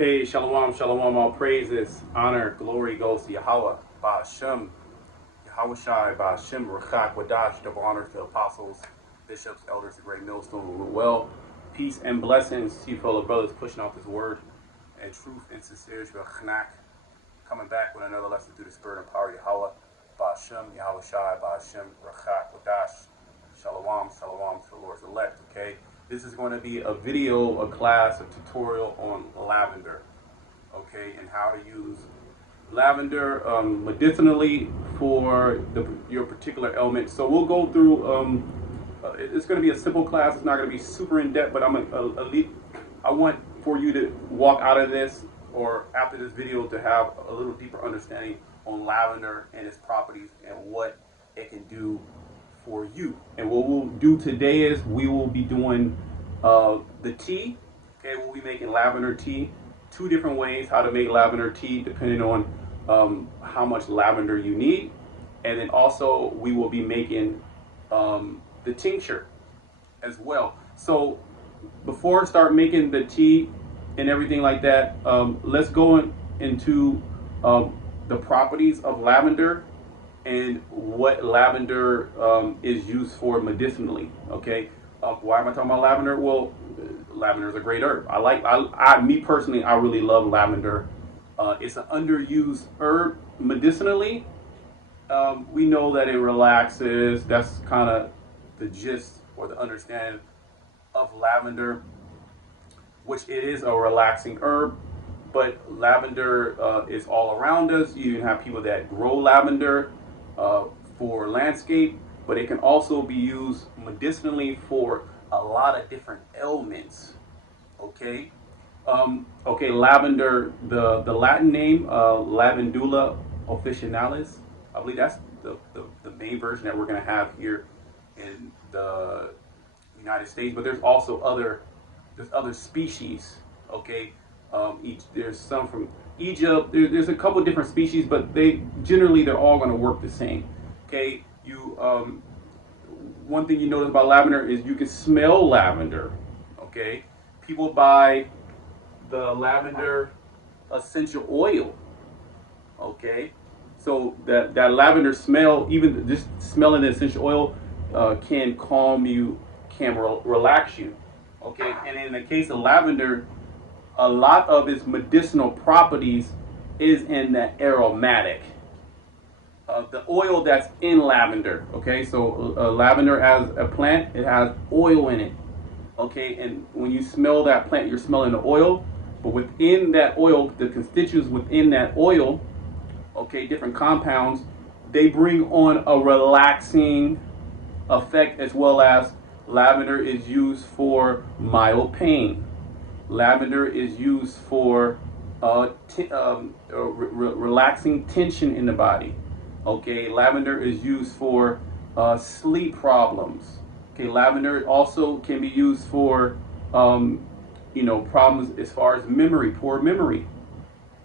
Hey, shalom, shalom, all praises, honor, glory goes to Yahweh, Ba'ashem, Yahweh Shai, Ba'ashem, Rechak, Wadash, double honors to apostles, bishops, elders, the great millstone, well, peace and blessings to you fellow brothers pushing out this word, and truth and sincerity, Chnak, coming back with another lesson through the spirit and power of Yahweh, Ba'ashem, Yahweh Shai, Ba'ashem, Rechak, Wadash, shalom, shalom to the Lord's elect, okay? This is going to be a video, a class, a tutorial on lavender, okay, and how to use lavender medicinally for your particular ailment. So we'll go through, it's going to be a simple class. It's not going to be super in-depth, but I want for you to walk out of this or after this video to have a little deeper understanding on lavender and its properties and what it can do for you. And what we'll do today is we will be doing the tea. Okay, we'll be making lavender tea. Two different ways how to make lavender tea depending on how much lavender you need. And then also we will be making the tincture as well. So before I start making the tea and everything like that, let's go into the properties of lavender and what lavender is used for medicinally. Okay, why am I talking about lavender? Well, lavender is a great herb. Me personally, I really love lavender. It's an underused herb medicinally. We know that it relaxes. That's kind of the gist or the understanding of lavender, which it is a relaxing herb. But lavender is all around us. You even have people that grow lavender for landscape, but it can also be used medicinally for a lot of different ailments. Okay, lavender, the Latin name, Lavandula officinalis. I believe that's the main version that we're going to have here in the United States. But there's also other species. Okay, there's some from Egypt. There's a couple different species, but they're all going to work the same. Okay, one thing you notice about lavender is you can smell lavender. Okay, people buy the lavender essential oil. Okay, so that lavender smell, even just smelling the essential oil, can calm you, can relax you. Okay, and in the case of lavender, a lot of its medicinal properties is in the aromatic. The oil that's in lavender. Okay, so lavender as a plant, it has oil in it. Okay, and when you smell that plant, you're smelling the oil. But within that oil, the constituents within that oil, okay, different compounds, they bring on a relaxing effect, as well as lavender is used for mild pain. Lavender is used for relaxing tension in the body. Okay, lavender is used for sleep problems. Okay, lavender also can be used for problems as far as memory, poor memory.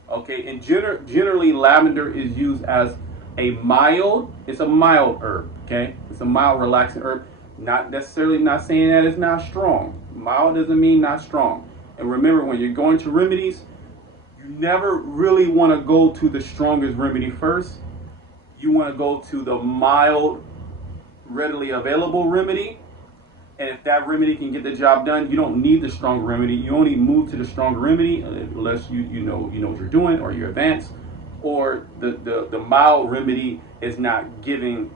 Okay, and generally lavender is used as it's a mild herb. Okay, it's a mild relaxing herb. Not necessarily, not saying that it's not strong. Mild doesn't mean not strong. And remember, when you're going to remedies, you never really want to go to the strongest remedy first. You want to go to the mild, readily available remedy. And if that remedy can get the job done, you don't need the strong remedy. You only move to the strong remedy unless you know what you're doing, or you're advanced, or the mild remedy is not giving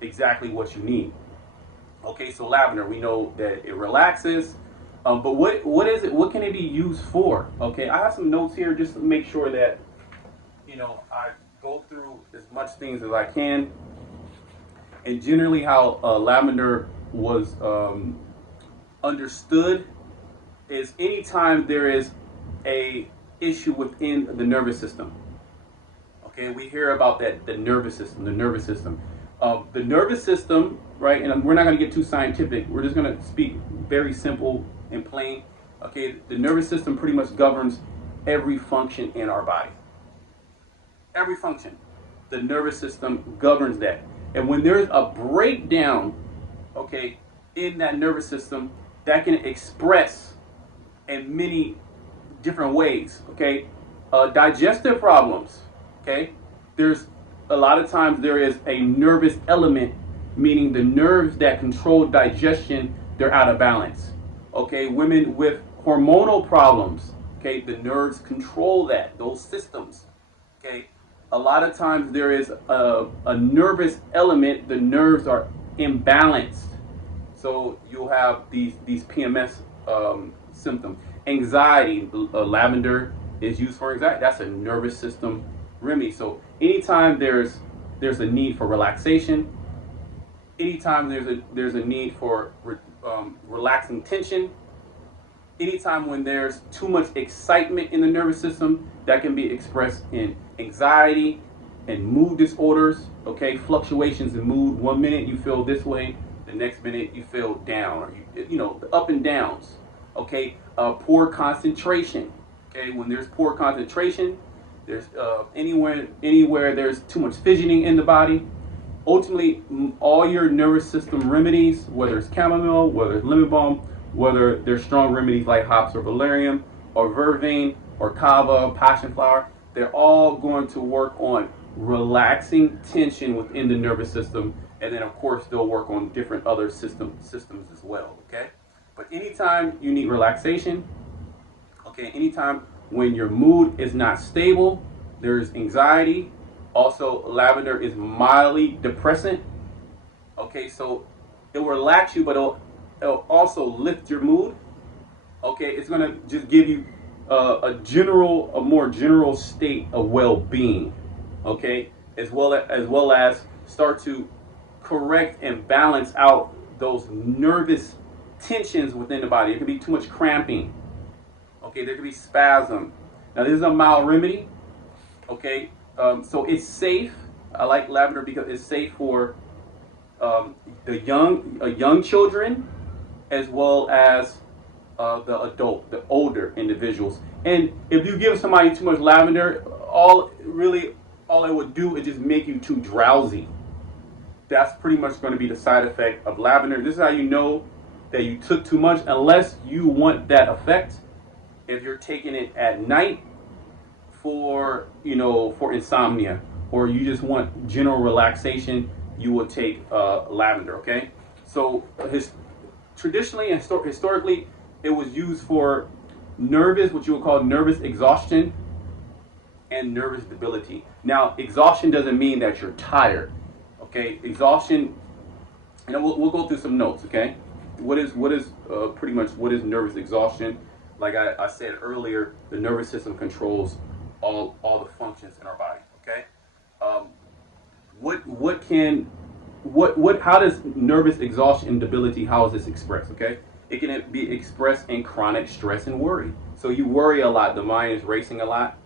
exactly what you need. Okay, so lavender, we know that it relaxes. But what is it? What can it be used for? Okay, I have some notes here just to make sure that I go through as much things as I can. And generally, how lavender was understood is anytime there is a issue within the nervous system. Okay, we hear about that, the nervous system. The nervous system, right? And we're not going to get too scientific. We're just going to speak very simple and plain. Okay, the nervous system pretty much governs every function in our body. Every function, the nervous system governs that. And when there's a breakdown, okay, in that nervous system, that can express in many different ways, okay? Digestive problems, okay? There's a lot of times there is a nervous element, meaning the nerves that control digestion, they're out of balance, okay? Women with hormonal problems, okay? The nerves control those systems, okay? A lot of times there is a nervous element, the nerves are imbalanced. So you'll have these PMS symptoms. Anxiety, lavender is used for anxiety. That's a nervous system remedy. So anytime there's a need for relaxation, anytime there's a need for relaxing tension, anytime when there's too much excitement in the nervous system, that can be expressed in anxiety and mood disorders, okay? Fluctuations in mood. 1 minute you feel this way, the next minute you feel down, or the up and downs, okay? Poor concentration, okay? When there's poor concentration, there's anywhere there's too much fidgeting in the body. Ultimately, all your nervous system remedies, whether it's chamomile, whether it's lemon balm, whether there's strong remedies like hops or valerian or vervain or kava, passion flower, they're all going to work on relaxing tension within the nervous system, and then of course they'll work on different other systems as well, okay? But anytime you need relaxation, okay, anytime when your mood is not stable, there's anxiety. Also, lavender is mildly depressant, okay? So it will relax you, but it'll also lift your mood, okay? It's gonna just give you a more general state of well-being, okay? As well as start to correct and balance out those nervous tensions within the body. It could be too much cramping, okay? There could be spasm. Now this is a mild remedy, okay? So it's safe. I like lavender because it's safe for the young children, as well as the older individuals. And if you give somebody too much lavender, all it would do is just make you too drowsy. That's pretty much going to be the side effect of lavender. This is how you know that you took too much, unless you want that effect. If you're taking it at night for insomnia, or you just want general relaxation, you will take lavender, okay? So traditionally and historically, it was used for what you would call nervous exhaustion and nervous debility. Now, exhaustion doesn't mean that you're tired, okay? Exhaustion, and we'll go through some notes, okay? What is nervous exhaustion? Like I said earlier, the nervous system controls all the functions in our body, okay? How does nervous exhaustion and debility, how is this expressed, okay? It can be expressed in chronic stress and worry. So you worry a lot, the mind is racing a lot.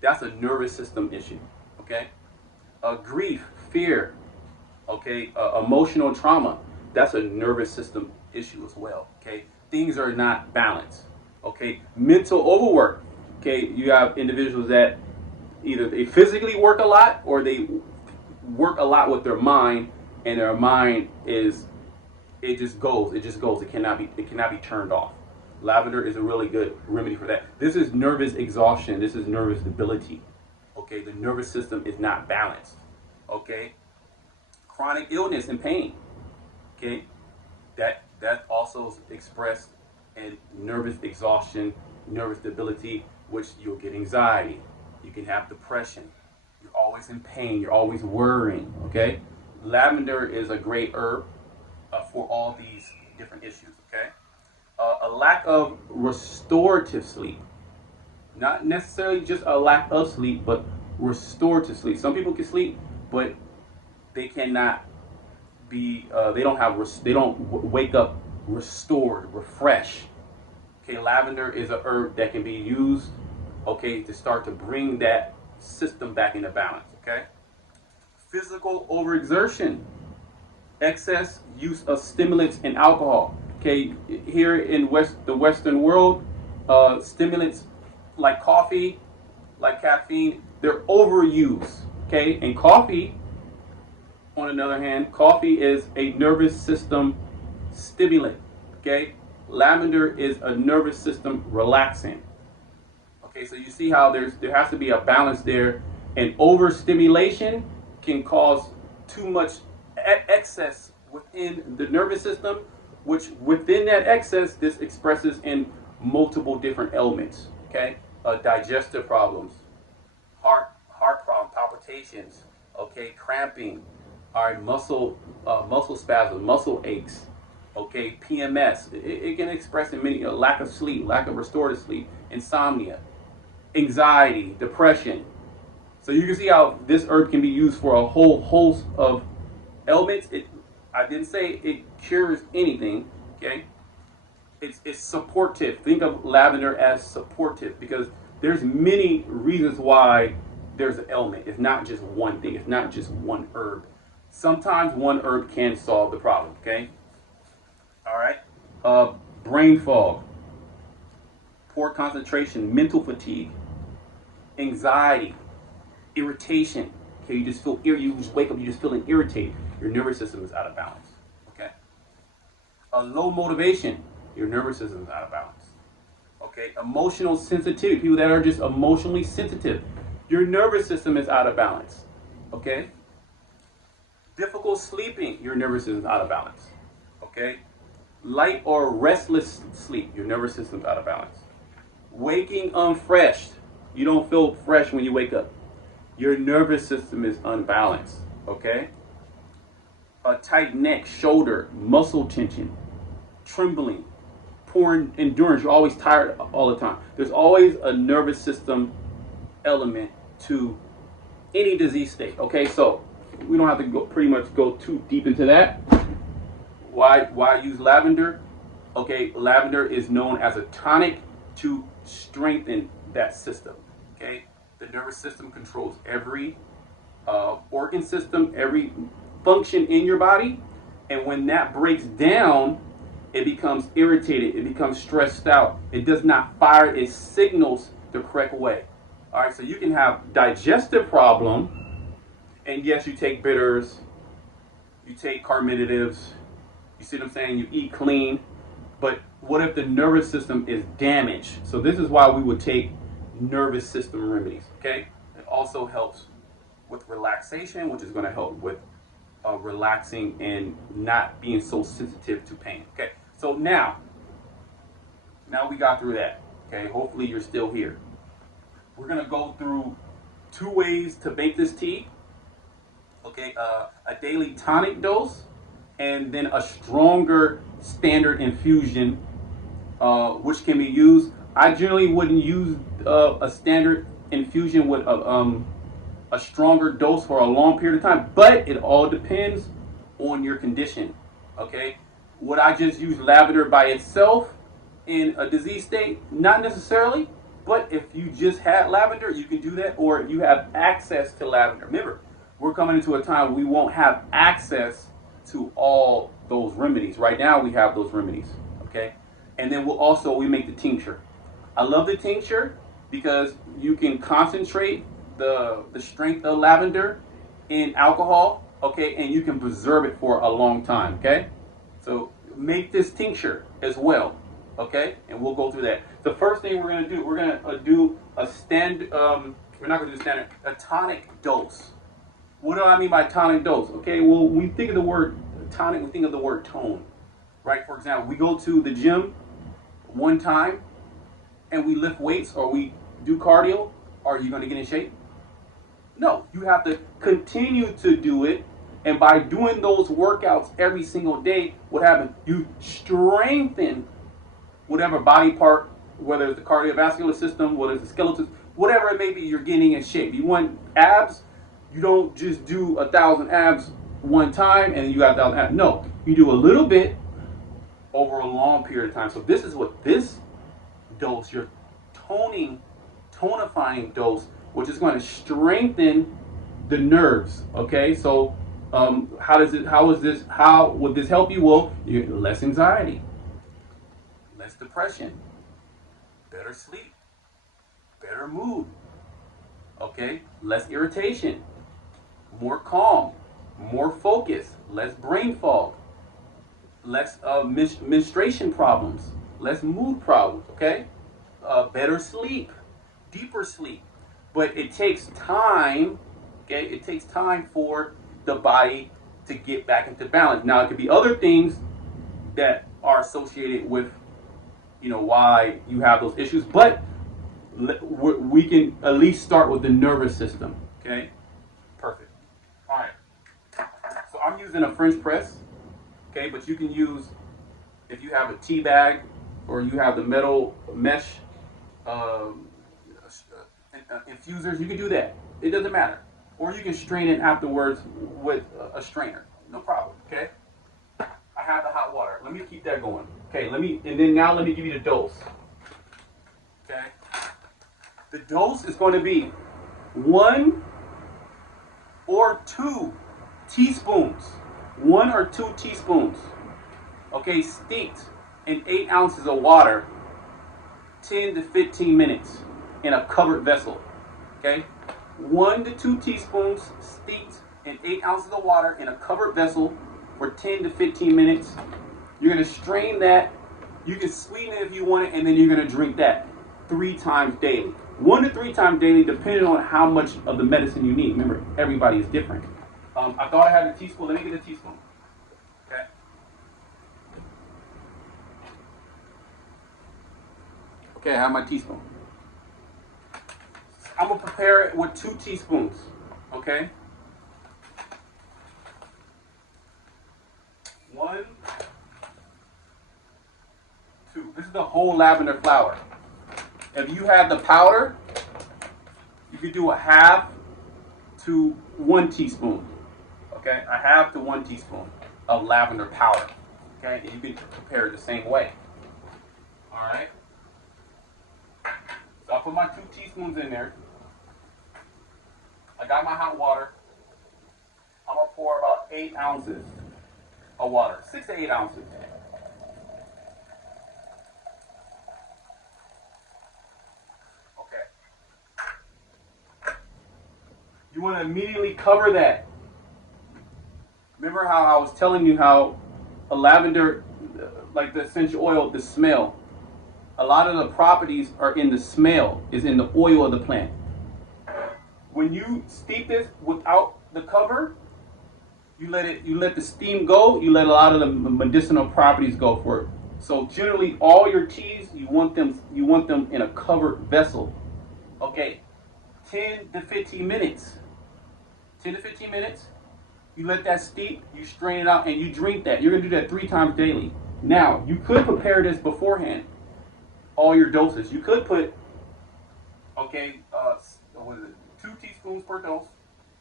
That's a nervous system issue, okay? Grief, fear, okay? Emotional trauma, that's a nervous system issue as well, okay? Things are not balanced, okay? Mental overwork, okay? You have individuals that either they physically work a lot, or they work a lot with their mind, and their mind it just goes. It cannot be turned off. Lavender is a really good remedy for that. This is nervous exhaustion. This is nervous debility. Okay, the nervous system is not balanced. Okay, chronic illness and pain. Okay, that also is expressed in nervous exhaustion, nervous debility, which you'll get anxiety. You can have depression. You're always in pain. You're always worrying. Okay, lavender is a great herb for all these different issues, okay? A lack of restorative sleep. Not necessarily just a lack of sleep, but restorative sleep. Some people can sleep, but they cannot be, they don't wake up restored, refreshed. Okay, lavender is a herb that can be used, okay, to start to bring that system back into balance, okay? Physical overexertion. Excess use of stimulants and alcohol. Okay, here in the Western world, stimulants like coffee, like caffeine, they're overused. Okay, and coffee, on the other hand, coffee is a nervous system stimulant. Okay, lavender is a nervous system relaxant. Okay, so you see how there has to be a balance there, and overstimulation can cause too much excess within the nervous system, which within that excess, this expresses in multiple different elements. Okay, digestive problems, heart problem, palpitations, okay, cramping, all right, muscle spasms, muscle aches, okay, PMS. It can express in many lack of sleep, lack of restorative sleep, insomnia, anxiety, depression. So you can see how this herb can be used for a whole host of ailments. I didn't say it cures anything, okay? It's supportive. Think of lavender as supportive because there's many reasons why there's an ailment. It's not just one thing. It's not just one herb. Sometimes one herb can solve the problem, okay? All right. Brain fog, poor concentration, mental fatigue, anxiety, irritation. Okay, you just you just wake up, you just feeling irritated. Your nervous system is out of balance. Okay. A low motivation, your nervous system is out of balance. Okay. Emotional sensitivity, people that are just emotionally sensitive, your nervous system is out of balance. Okay. Difficult sleeping, your nervous system is out of balance. Okay. Light or restless sleep, your nervous system is out of balance. Waking unfreshed, you don't feel fresh when you wake up. Your nervous system is unbalanced, okay? A tight neck, shoulder, muscle tension, trembling, poor endurance. You're always tired all the time. There's always a nervous system element to any disease state, okay? So we don't have to pretty much go too deep into that. Why use lavender? Okay, lavender is known as a tonic to strengthen that system, okay? The nervous system controls every organ system, every function in your body. And when that breaks down, it becomes irritated. It becomes stressed out. It does not fire its signals the correct way. All right, so you can have digestive problem. And yes, you take bitters. You take carminatives. You see what I'm saying? You eat clean. But what if the nervous system is damaged? So this is why we would take nervous system remedies, okay? It also helps with relaxation, which is going to help with relaxing and not being so sensitive to pain, okay? So now we got through that, okay? Hopefully you're still here. We're going to go through 2 ways to make this tea, okay? A daily tonic dose and then a stronger standard infusion, which can be used. I generally wouldn't use a standard infusion with a stronger dose for a long period of time, but it all depends on your condition, okay? Would I just use lavender by itself in a disease state? Not necessarily, but if you just had lavender, you can do that, or if you have access to lavender. Remember, we're coming into a time we won't have access to all those remedies. Right now we have those remedies, okay? And then we make the tincture. I love the tincture because you can concentrate the strength of lavender in alcohol, okay, and you can preserve it for a long time, okay? So make this tincture as well, okay? And we'll go through that. The first thing we're going to do, we're going to do a we're not going to do standard, a tonic dose. What do I mean by tonic dose? Okay, well, when we think of the word tonic, we think of the word tone, right? For example, we go to the gym one time and we lift weights or we do cardio, are you going to get in shape? No, you have to continue to do it. And by doing those workouts every single day, what happens? You strengthen whatever body part, whether it's the cardiovascular system, whether it's the skeleton, whatever it may be, you're getting in shape. You want abs, you don't just do 1,000 abs one time and you got 1,000 abs. No, you do a little bit over a long period of time. So this is what this dose, your tonifying dose, which is going to strengthen the nerves. Okay, so how would this help you? Well, less anxiety, less depression, better sleep, better mood, okay, less irritation, more calm, more focus, less brain fog, less menstruation problems, less mood problems, okay, better sleep, deeper sleep. But it takes time, okay? It takes time for the body to get back into balance. Now, it could be other things that are associated with, why you have those issues, but we can at least start with the nervous system, okay? Perfect. All right. So I'm using a French press, okay? But you can use, if you have a tea bag or you have the metal mesh infusers, you can do that. It doesn't matter. Or you can strain it afterwards with a strainer. No problem, okay? I have the hot water. Let me keep that going. Okay, now let me give you the dose. Okay? The dose is going to be 1 or 2 teaspoons. 1 or 2 teaspoons. Okay, steeped in 8 ounces of water, 10 to 15 minutes in a covered vessel. Okay? 1 to 2 teaspoons steeped in 8 ounces of water in a covered vessel for 10 to 15 minutes. You're going to strain that. You can sweeten it if you want it, and then you're going to drink that 3 times daily. 1 to 3 times daily, depending on how much of the medicine you need. Remember, everybody is different. I thought I had a teaspoon. Let me get a teaspoon. Okay. Okay, I have my teaspoon. I'm going to prepare it with 2 teaspoons. Okay? 1, 2. This is the whole lavender flower. If you have the powder, you could do a half to 1 teaspoon. Okay? A half to 1 teaspoon of lavender powder. Okay? And you can prepare it the same way. Alright? So I'll put my 2 teaspoons in there. I got my hot water. I'm going to pour about 8 ounces of water. 6 to 8 ounces. Okay. You want to immediately cover that. Remember how I was telling you how a lavender, like the essential oil, the smell, a lot of the properties are in the smell, is in the oil of the plant. When you steep this without the cover, you let the steam go, you let a lot of the medicinal properties go for it. So generally all your teas, you want them in a covered vessel. Okay. 10 to 15 minutes. 10 to 15 minutes. You let that steep, you strain it out, and you drink that. You're going to do that 3 times daily. Now, you could prepare this beforehand. All your doses. You could put, what is it? 2 teaspoons per dose.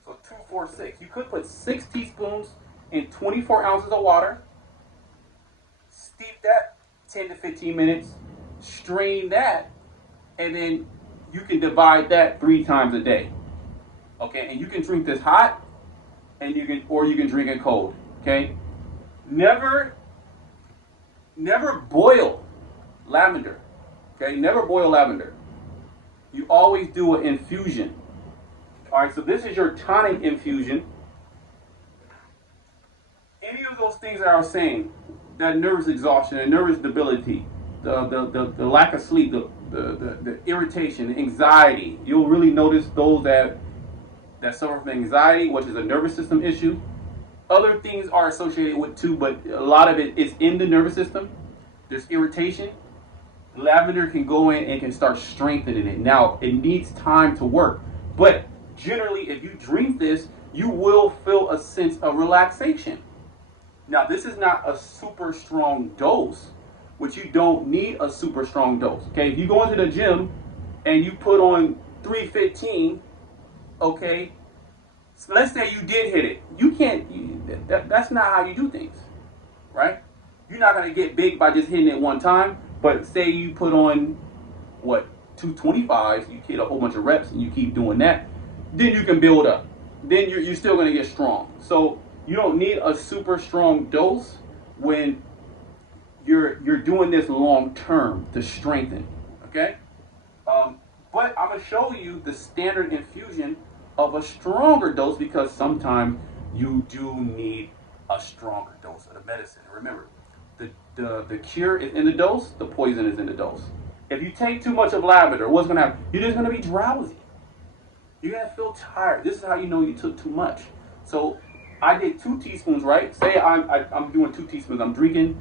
So 2, 4, 6. You could put 6 teaspoons in 24 ounces of water. Steep that 10 to 15 minutes. Strain that. And then you can divide that 3 times a day. Okay, and you can drink this hot, and you can drink it cold. Okay? Never boil lavender. Okay? Never boil lavender. You always do an infusion. All right, so this is your tonic infusion. Any of those things that I was saying, that nervous exhaustion and nervous debility, the lack of sleep, the irritation, the anxiety, you'll really notice those that suffer from anxiety, which is a nervous system issue. Other things are associated with too, but a lot of it is in the nervous system. There's irritation. Lavender can go in and can start strengthening it. Now, it needs time to work, but generally, if you drink this, you will feel a sense of relaxation. Now, this is not a super strong dose, which you don't need a super strong dose. Okay, if you go into the gym and you put on 315, okay, so let's say you did hit it. You can't, that's not how you do things, right? You're not going to get big by just hitting it one time, but say you put on, 225s, you hit a whole bunch of reps and you keep doing that, then you can build up. Then you're still going to get strong. So you don't need a super strong dose when you're doing this long term to strengthen. Okay? But I'm going to show you the standard infusion of a stronger dose because sometimes you do need a stronger dose of the medicine. Remember, the cure is in the dose, the poison is in the dose. If you take too much of lavender, what's going to happen? You're just going to be drowsy. You're going to feel tired. This is how you know you took too much. So I did 2 teaspoons, right? Say I'm doing 2 teaspoons. I'm drinking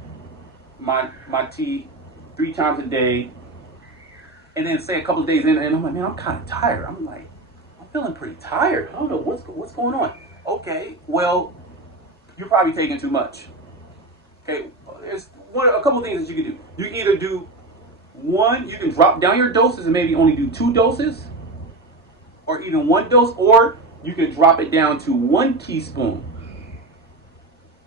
my tea 3 times a day. And then say a couple of days in, and I'm like, man, I'm kind of tired. I'm feeling pretty tired. I don't know what's going on. Okay, well, you're probably taking too much. Okay, there's a couple of things that you can do. You can either do one, you can drop down your doses and maybe only do 2 doses, or even 1 dose, or you can drop it down to 1 teaspoon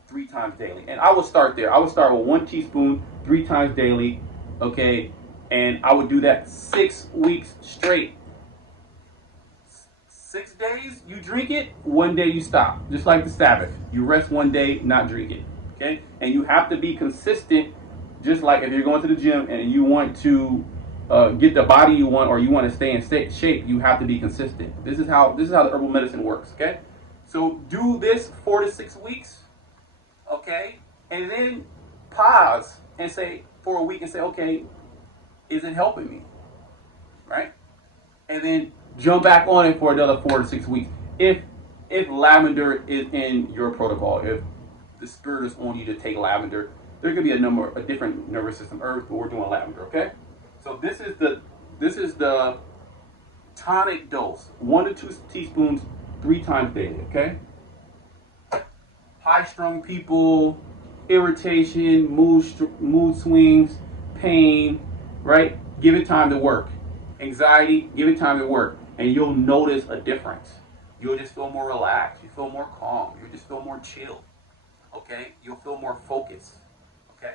3 times daily. And I would start there. I would start with 1 teaspoon 3 times daily, okay, and I would do that 6 weeks straight. 6 days you drink it, 1 day you stop, just like the Sabbath. You rest 1 day, not drink it, okay? And you have to be consistent, just like if you're going to the gym and you want to get the body you want, or you want to stay in shape, you have to be consistent. This is how the herbal medicine works, okay? So do this 4 to 6 weeks, okay? And then pause and say for a week and say, okay, is it helping me, right? And then jump back on it for another 4 to 6 weeks. If lavender is in your protocol, if the spirit is on you to take lavender, there could be a number of different nervous system herbs, but we're doing lavender, okay? So this is the tonic dose, 1 to 2 teaspoons 3 times daily, okay? High-strung people, irritation, mood swings, pain, right? Give it time to work. Anxiety, give it time to work, and you'll notice a difference. You'll just feel more relaxed. You feel more calm. You just feel more chill. Okay? You'll feel more focused. Okay?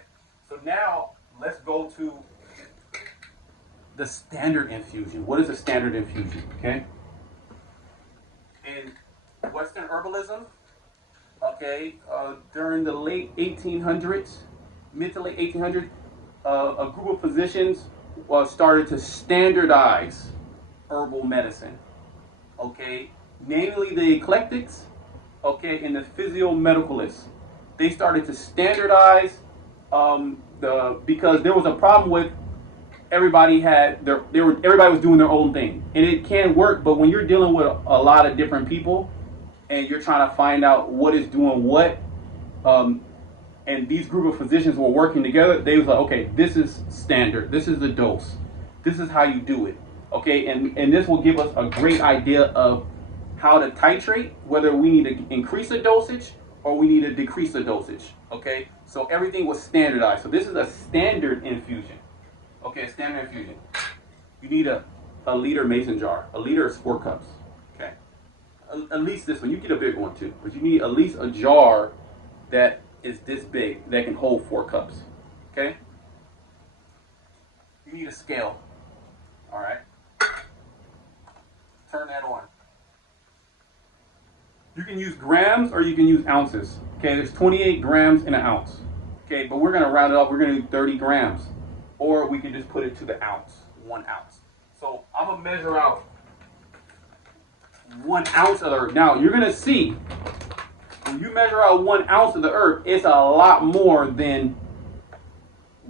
So now let's go to the standard infusion. What is a standard infusion? Okay? In Western herbalism, okay, during the late 1800s, mid to late 1800s, a group of physicians started to standardize herbal medicine, okay, namely the eclectics, okay, and the physiomedicalists. They started to standardize because there was a problem with everybody was doing their own thing, and it can work, but when you're dealing with a lot of different people and you're trying to find out what is doing what, and these group of physicians were working together, they was like, okay, this is standard, this is the dose, this is how you do it, okay, and this will give us a great idea of how to titrate, whether we need to increase the dosage or we need to decrease the dosage, okay? So everything was standardized. So this is a standard infusion, okay, a standard infusion. You need a liter mason jar. A liter is 4 cups, okay? At least this one. You get a big one too, but you need at least a jar that is this big that can hold 4 cups, okay? You need a scale, all right? Turn that on. You can use grams or you can use ounces, okay? There's 28 grams in an ounce, okay? But we're gonna round it up. We're gonna do 30 grams, or we can just put it to the ounce, 1 ounce. So I'm gonna measure out 1 ounce of the herb. Now you're gonna see, when you measure out 1 ounce of the herb, it's a lot more than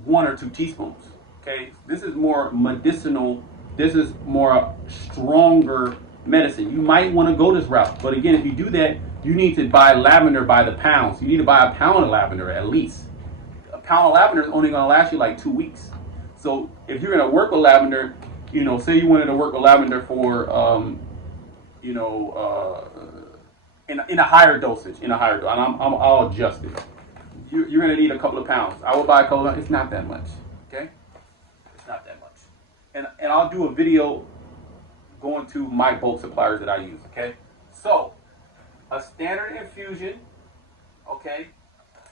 1 or 2 teaspoons. Okay, this is more medicinal. This is more stronger medicine. You might want to go this route, but again, if you do that, you need to buy lavender by the pounds. You need to buy a pound of lavender at least. A pound of lavender is only going to last you like 2 weeks. So if you're going to work with lavender, you know, say you wanted to work with lavender for, in a higher dosage, and I'll adjust it. You're going to need a couple of pounds. I will buy a couple of pounds. It's not that much, okay? It's not that much. And I'll do a video going to my bulk suppliers that I use, okay? So, a standard infusion, okay,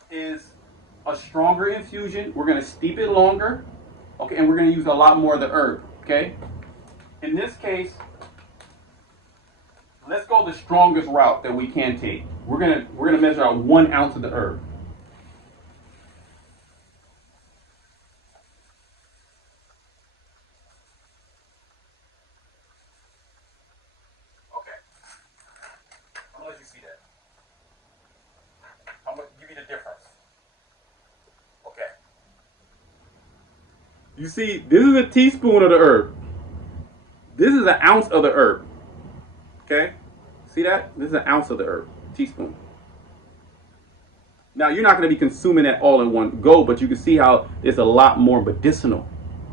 is a stronger infusion. We're going to steep it longer, okay, and we're going to use a lot more of the herb, okay? In this case, let's go the strongest route that we can take. We're gonna measure out 1 ounce of the herb. Okay. I'm gonna let you see that. I'm gonna give you the difference. Okay. You see, this is a teaspoon of the herb. This is an ounce of the herb. Okay? See that? This is an ounce of the herb. Teaspoon. Now, you're not going to be consuming that all in one go, but you can see how it's a lot more medicinal.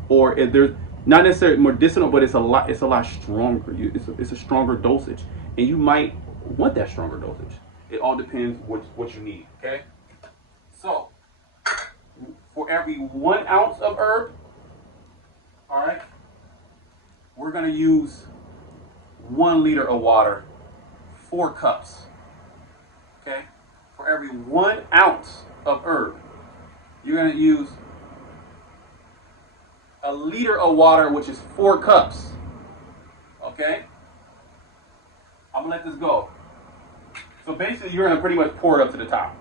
Or if there's not necessarily medicinal, but it's a lot stronger. It's a stronger dosage. And you might want that stronger dosage. It all depends what you need. Okay? So, for every 1 ounce of herb, all right, we're going to use 1 liter of water, 4 cups. Okay? For every 1 ounce of herb, you're going to use a liter of water, which is 4 cups. Okay? I'm going to let this go. So basically, you're going to pretty much pour it up to the top.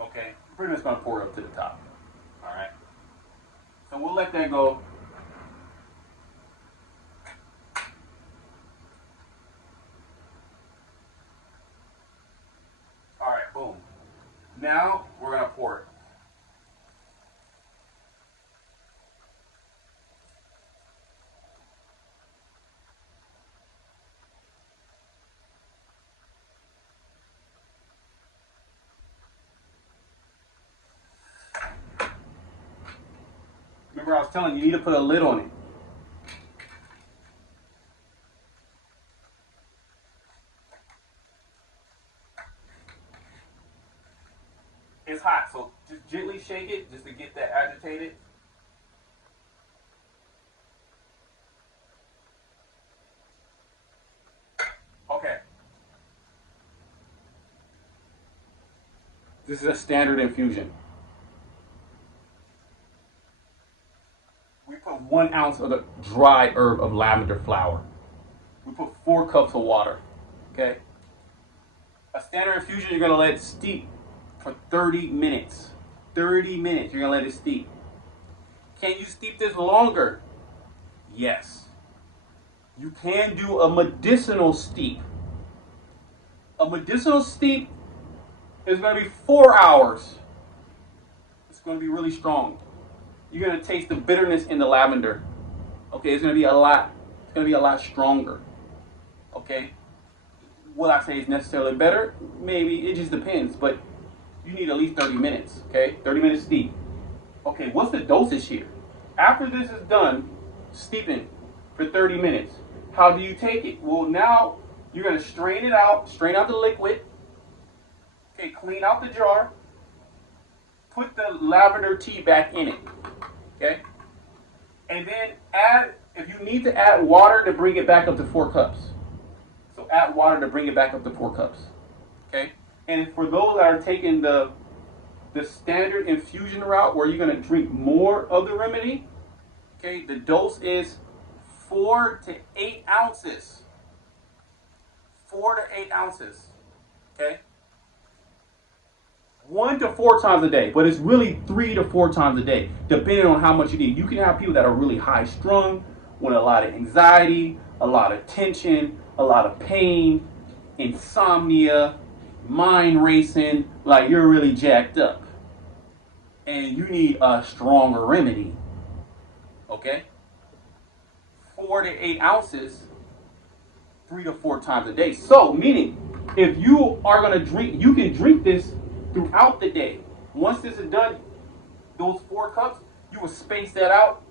Okay? You're pretty much going to pour it up to the top. All right? So we'll let that go. All right, boom. Now we're going to pour it. Remember, I was telling you, you need to put a lid on it. It's hot, so just gently shake it just to get that agitated. Okay. This is a standard infusion. We put 1 ounce of the dry herb of lavender flower. We put 4 cups of water. Okay? A standard infusion, you're going to let it steep for 30 minutes. 30 minutes, you're going to let it steep. Can you steep this longer? Yes. You can do a medicinal steep. A medicinal steep is going to be 4 hours. It's going to be really strong. You're going to taste the bitterness in the lavender. Okay, it's going to be a lot stronger. Okay? Will I say it's necessarily better? Maybe, it just depends, but you need at least 30 minutes, okay? 30 minutes steep. Okay, what's the dosage here? After this is done, steeping for 30 minutes, how do you take it? Well, now you're going to strain out the liquid. Okay, clean out the jar. Put the lavender tea back in it, okay? And then if you need to add water to bring it back up to 4 cups. So add water to bring it back up to 4 cups, okay? And for those that are taking the standard infusion route where you're going to drink more of the remedy, okay, the dose is 4 to 8 ounces. 4 to 8 ounces, okay? 1 to 4 times a day, but it's really 3 to 4 times a day, depending on how much you need. You can have people that are really high strung with a lot of anxiety, a lot of tension, a lot of pain, insomnia, mind racing, like you're really jacked up. And you need a stronger remedy. Okay? 4 to 8 ounces, 3 to 4 times a day. So, meaning, if you are going to drink, you can drink this throughout the day. Once this is done, those 4 cups, you will space that out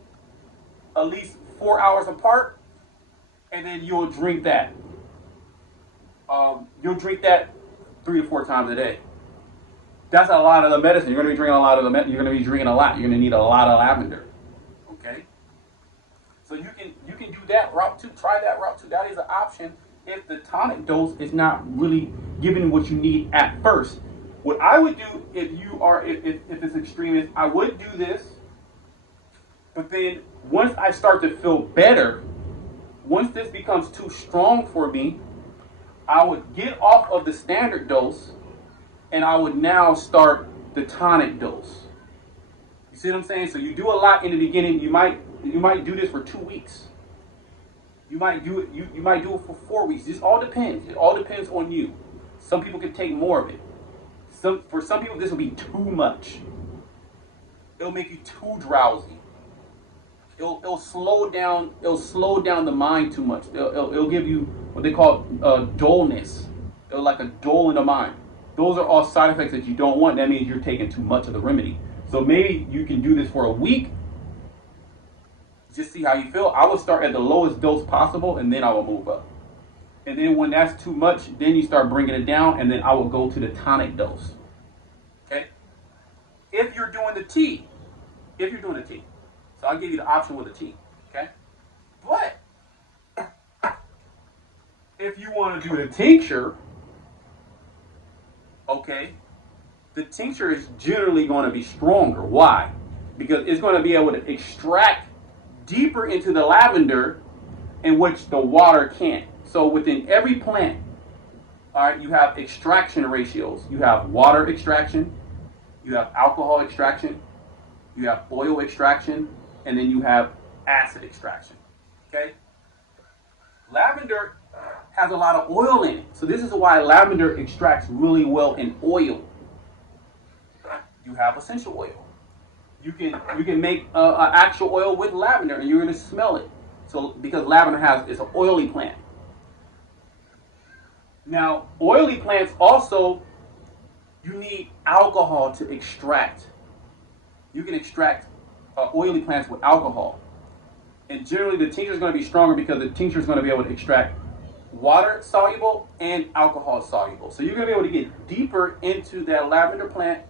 at least 4 hours apart, and then you'll drink that. You'll drink that 3 to 4 times a day. That's a lot of the medicine. You're going to be drinking a lot of the You're going to be drinking a lot. You're going to need a lot of lavender. Okay. So you can do that route too. Try that route too. That is an option if the tonic dose is not really giving what you need at first. What I would do if it's extreme is I would do this, but then once I start to feel better, once this becomes too strong for me, I would get off of the standard dose and I would now start the tonic dose. You see what I'm saying? So you do a lot in the beginning. You might do this for 2 weeks. You might do it. You might do it for 4 weeks. This all depends. It all depends on you. Some people can take more of it. For some people, this will be too much. it'll make you too drowsy. It'll slow down. It'll slow down the mind too much. It'll give you what they call dullness. It'll like a dull in the mind. Those are all side effects that you don't want. That means you're taking too much of the remedy. So maybe you can do this for a week. Just see how you feel. I will start at the lowest dose possible, and then I will move up. And then when that's too much, then you start bringing it down, and then I will go to the tonic dose. Okay? If you're doing the tea. So I'll give you the option with the tea. Okay? But if you want to do the tincture, okay, the tincture is generally going to be stronger. Why? Because it's going to be able to extract deeper into the lavender in which the water can't. So within every plant, all right, you have extraction ratios. You have water extraction, you have alcohol extraction, you have oil extraction, and then you have acid extraction. Okay? Lavender has a lot of oil in it. So this is why lavender extracts really well in oil. You have essential oil. You can make an actual oil with lavender, and you're going to smell it. So because lavender is an oily plant. Now, oily plants also, you need alcohol to extract. You can extract oily plants with alcohol. And generally the tincture is going to be stronger because the tincture is going to be able to extract water soluble and alcohol soluble. So you're going to be able to get deeper into that lavender plant,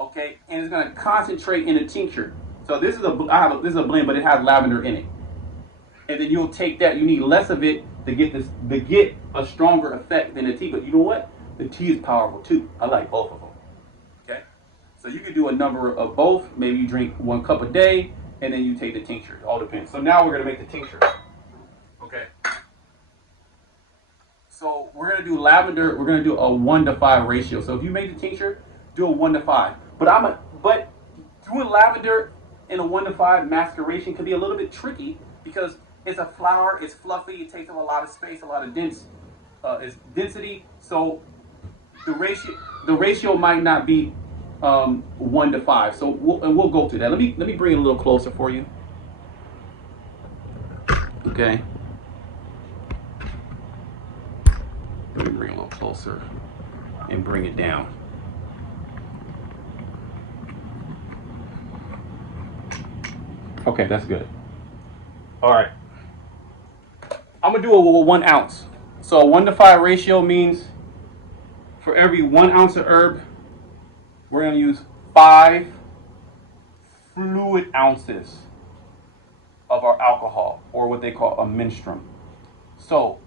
okay, and it's going to concentrate in a tincture. So this is this is a blend, but it has lavender in it. And then you'll take that. You need less of it to get a stronger effect than the tea. But you know what? The tea is powerful too. I like both of them. Okay, so you can do a number of both. Maybe you drink 1 cup a day, and then you take the tincture. It all depends. So now we're going to make the tincture. Okay. So we're going to do lavender. We're going to do a 1-to-5 ratio. So if you make the tincture, do a 1-to-5. But doing lavender in a 1-to-5 maceration can be a little bit tricky because it's a flower. It's fluffy. It takes up a lot of space, a lot of it's density. So the ratio might not be 1-to-5. So we'll go through that. Let me bring it a little closer for you. Okay. Let me bring it a little closer and bring it down. Okay, that's good. All right. I'm gonna do a 1 ounce. So a 1-to-5 ratio means for every 1 ounce of herb, we're gonna use 5 fluid ounces of our alcohol, or what they call a menstruum. So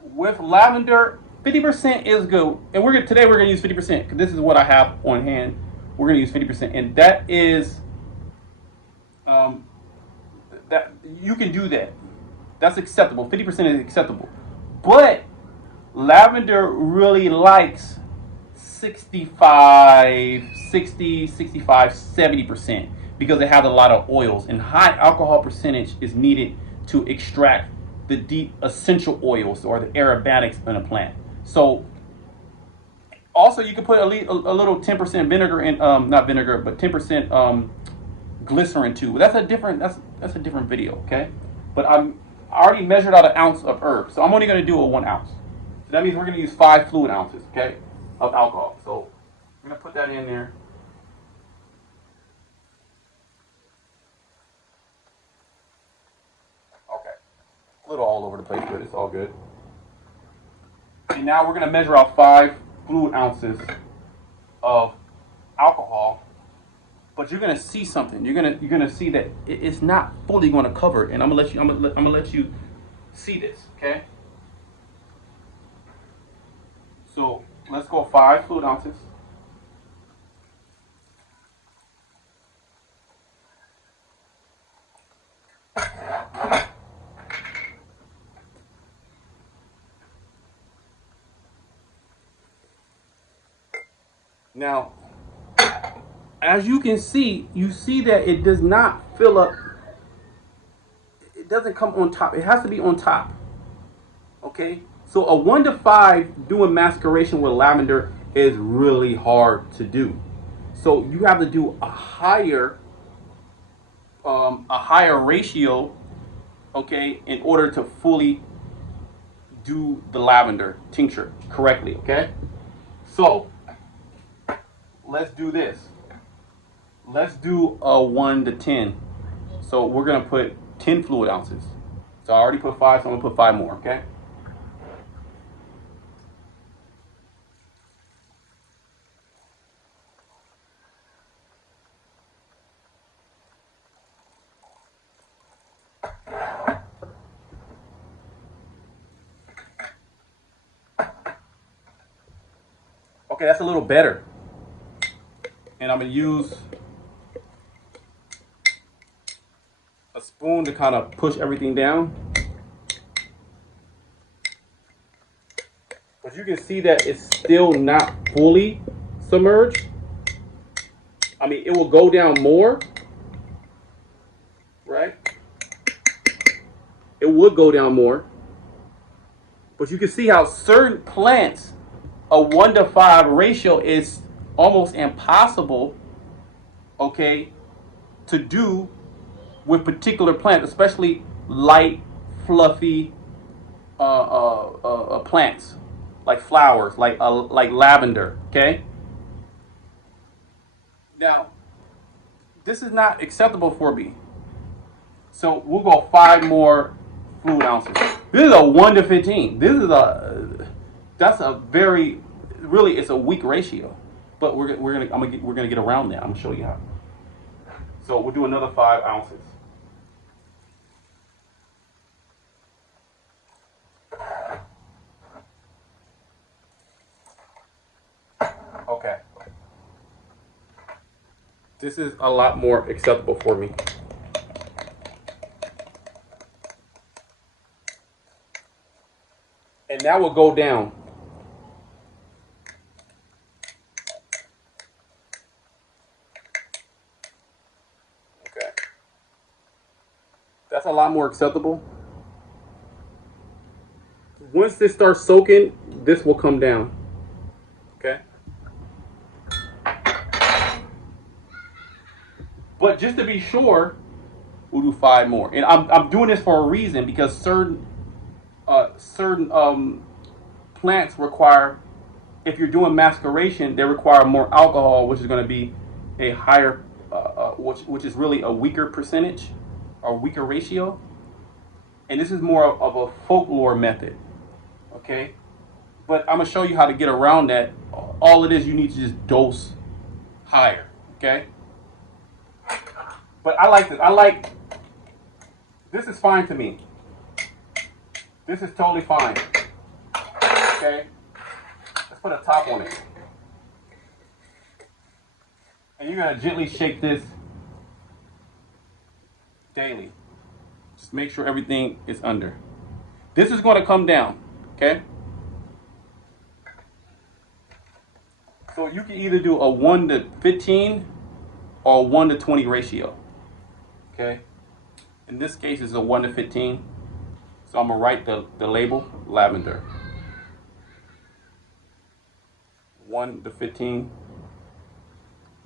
with lavender, 50% is good, and today we're gonna use 50% because this is what I have on hand. We're gonna use 50%, and that is that you can do that. That's acceptable. 50% is acceptable, but lavender really likes 65, 70% because it has a lot of oils, and high alcohol percentage is needed to extract the deep essential oils or the aromatics in a plant. So also you can put a little 10% vinegar in, not vinegar, but 10% glycerin too. That's a different video, okay? But I already measured out 1 ounce of herb, so I'm only going to do a 1 ounce. So that means we're going to use 5 fluid ounces, okay, of alcohol. So I'm going to put that in there. Okay, a little all over the place, but it's all good. And now we're going to measure out 5 fluid ounces of alcohol. But you're gonna see something. You're gonna see that it's not fully gonna cover it, and I'm gonna let you see this. Okay. So let's go 5 fluid ounces. Now, as you can see, you see that it does not fill up. It doesn't come on top. It has to be on top. Okay? So a 1-to-5 doing maceration with lavender is really hard to do. So you have to do a higher ratio, okay, in order to fully do the lavender tincture correctly, okay? So let's do this. Let's do a 1 to 10. So we're gonna put 10 fluid ounces. So I already put 5, so I'm gonna put 5 more, okay? Okay, that's a little better. And I'm gonna use a spoon to kind of push everything down. But you can see that it's still not fully submerged. I mean, it will go down more, right? It would go down more. But you can see how certain plants, a 1 to 5 ratio is almost impossible, okay, to do with particular plants, especially light, fluffy plants, like flowers, like lavender, okay? Now, this is not acceptable for me. So we'll go 5 more fluid ounces. This is a 1 to 15. That's a very, really, it's a weak ratio. But we're gonna get around that. I'm gonna show you how. So we'll do another 5 ounces. Okay. This is a lot more acceptable for me. And now we'll go down. Okay. That's a lot more acceptable. Once this starts soaking, this will come down. Okay. But just to be sure, we'll do 5 more. And I'm doing this for a reason, because certain plants require, if you're doing macceration, they require more alcohol, which is going to be a higher, which is really a weaker percentage or weaker ratio. And this is more of a folklore method, okay? But I'm gonna show you how to get around that. All it is, you need to just dose higher, okay? But I like this. This is fine to me. This is totally fine. Okay? Let's put a top on it. And you're gonna gently shake this daily. Just make sure everything is under. This is gonna come down, okay? So you can either do a 1 to 15 or a 1 to 20 ratio, okay? In this case, it's a 1 to 15. So I'm gonna write the label, lavender. 1 to 15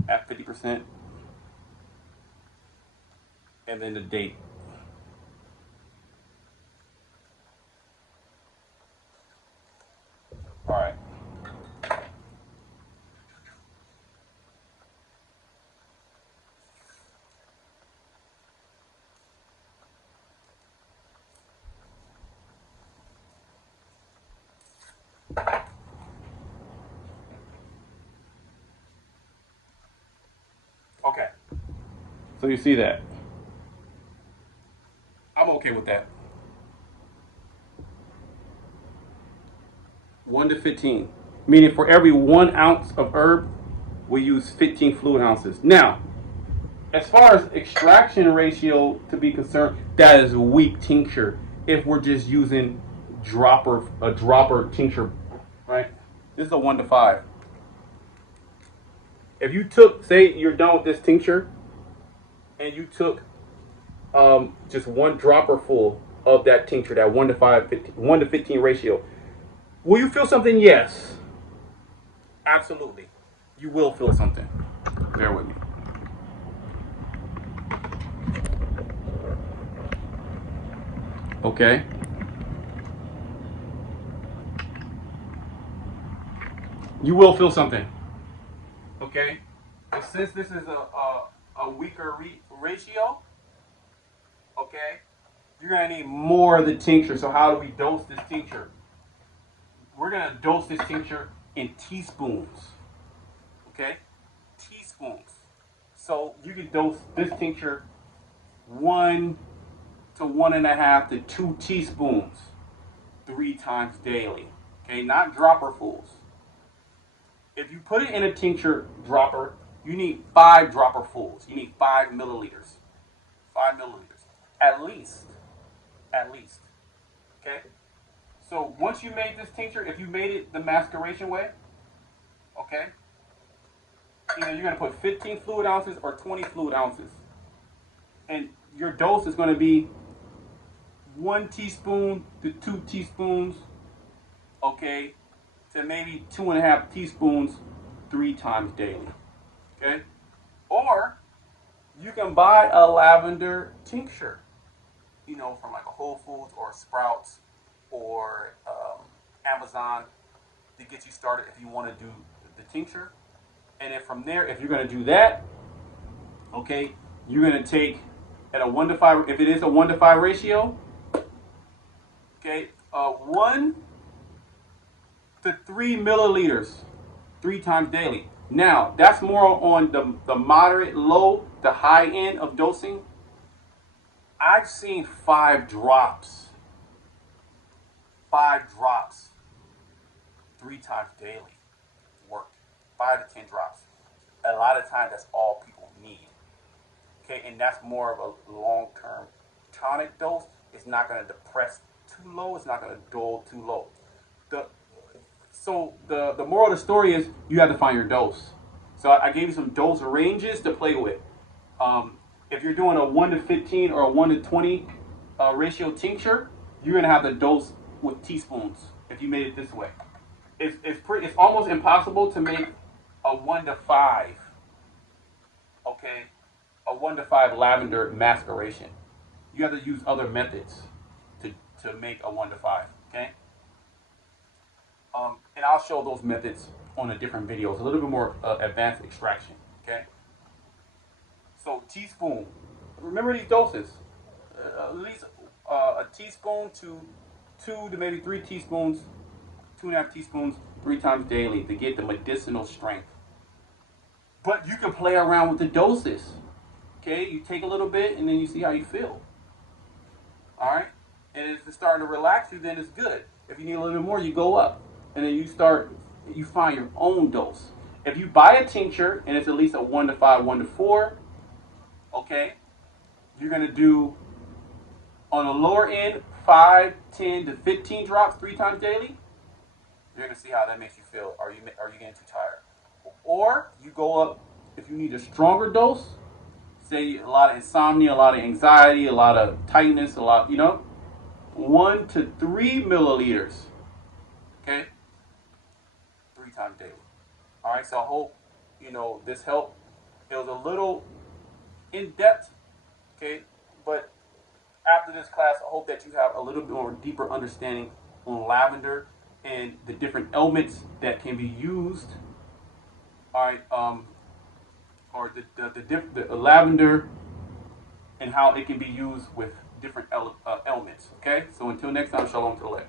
at 50%. And then the date. All right. Okay. So you see that. I'm okay with that. 1 to 15. Meaning for every 1 ounce of herb, we use 15 fluid ounces. Now, as far as extraction ratio to be concerned, that is weak tincture if we're just using a dropper tincture, right? This is a 1 to 5. If you took, say you're done with this tincture, and you took just 1 dropper full of that tincture, that 1 to 5, 1 to 15 ratio, will you feel something? Yes. Absolutely. You will feel something. Bear with me. Okay. You will feel something. Okay. But since this is a weaker ratio, okay, you're gonna need more of the tincture. So how do we dose this tincture? We're gonna dose this tincture in teaspoons. Okay, teaspoons. So you can dose this tincture 1 to 1.5 to 2 teaspoons 3 times daily. Okay, not dropperfuls. If you put it in a tincture dropper, you need 5 dropperfuls. You need 5 milliliters. 5 milliliters. At least. At least. Okay? So once you made this tincture, if you made it the maceration way, okay, either you're going to put 15 fluid ounces or 20 fluid ounces. And your dose is going to be 1 teaspoon to 2 teaspoons, okay, to maybe 2.5 teaspoons 3 times daily. Okay? Or you can buy a lavender tincture, you know, from like a Whole Foods or Sprouts or Amazon to get you started if you want to do the tincture. And then from there, if you're going to do that, okay, you're going to take at a 1 to 5, if it is a 1 to 5 ratio, okay, 1 to 3 milliliters 3 times daily. Now, that's more on the moderate, low, the high end of dosing. I've seen 5 drops. 5 drops 3 times daily work. 5 to 10 drops. A lot of times, that's all people need. Okay, and that's more of a long-term tonic dose. It's not going to depress too low. It's not going to dull too low. So the moral of the story is you have to find your dose. So I gave you some dose ranges to play with. If you're doing a 1 to 15 or a 1 to 20 ratio tincture, you're going to have to dose with teaspoons if you made it this way. It's almost impossible to make a 1 to 5, okay, a 1 to 5 lavender maceration. You have to use other methods to make a 1 to 5, okay? And I'll show those methods on a different video. It's a little bit more advanced extraction, okay? So teaspoon, remember these doses. At least a teaspoon to 2 to maybe 3 teaspoons, 2.5 teaspoons 3 times daily to get the medicinal strength. But you can play around with the doses. Okay, you take a little bit and then you see how you feel. All right, and if it's starting to relax you, then it's good. If you need a little bit more, you go up, and then you find your own dose. If you buy a tincture and it's at least a 1 to 5, 1 to 4, okay, you're gonna do on the lower end 5, 10 to 15 drops 3 times daily. You're gonna see how that makes you feel. Are you getting too tired? Or you go up if you need a stronger dose. Say a lot of insomnia, a lot of anxiety, a lot of tightness, a lot, 1 to 3 milliliters. Okay? 3 times daily. All right, so I hope, this helped. It was a little in-depth, okay? But after this class, I hope that you have a little bit more deeper understanding on lavender and the different elements that can be used. All right, or the lavender and how it can be used with different elements. Okay, so until next time, shalom to the left.